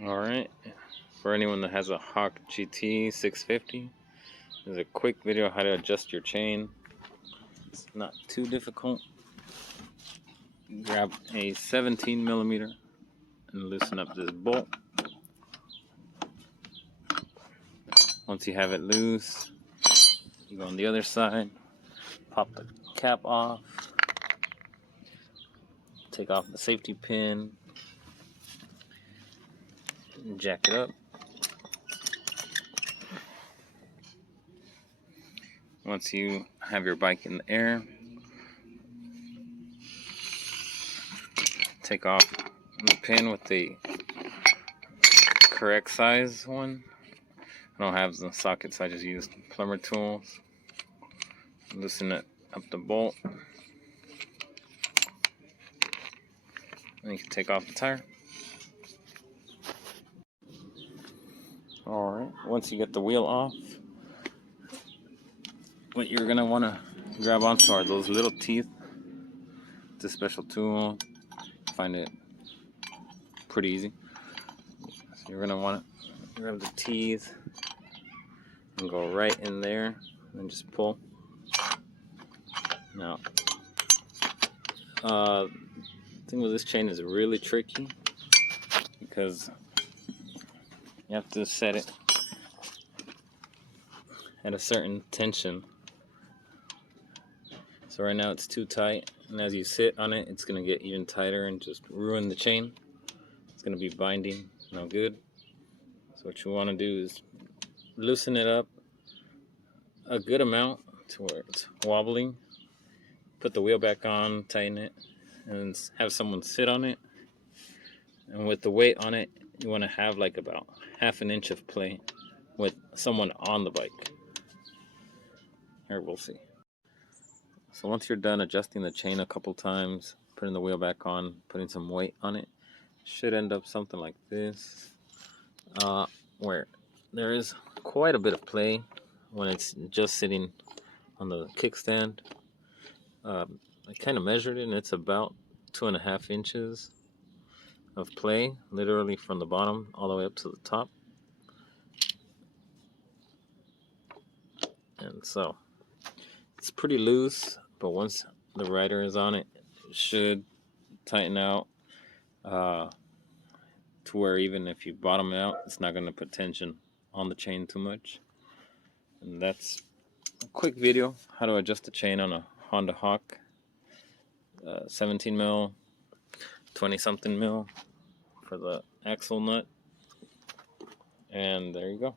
Alright, for anyone that has a Hawk GT 650, there's a quick video how to adjust your chain. It's not too difficult. Grab a 17mm and loosen up this bolt. Once you have it loose, you go on the other side, pop the cap off, take off the safety pin, and jack it up. Once you have your bike in the air, take off the pin with the correct size one. I don't have the sockets, so I just use plumber tools. Loosen it up the bolt. Then you can take off the tire. Alright, once you get the wheel off, what you're going to want to grab onto are those little teeth. It's a special tool. Find it pretty easy. So you're going to want to grab the teeth and go right in there and just pull. Now, the thing with this chain is really tricky because you have to set it at a certain tension. So right now it's too tight, and as you sit on it, it's going to get even tighter and just ruin the chain. It's going to be binding, no good. So what you want to do is loosen it up a good amount to where it's wobbling. Put the wheel back on, tighten it, and have someone sit on it. And with the weight on it, you want to have like about ½ an inch of play with someone on the bike. Here, we'll see. So once you're done adjusting the chain a couple times, putting the wheel back on, putting some weight on it, should end up something like this, where there is quite a bit of play when it's just sitting on the kickstand. I kind of measured it, and it's about 2.5 inches of play, literally from the bottom all the way up to the top. And so it's pretty loose, but once the rider is on it, it should tighten out to where even if you bottom it out, it's not going to put tension on the chain too much. And that's a quick video how to adjust the chain on a Honda Hawk 17mm, 20-something mil for the axle nut. And there you go.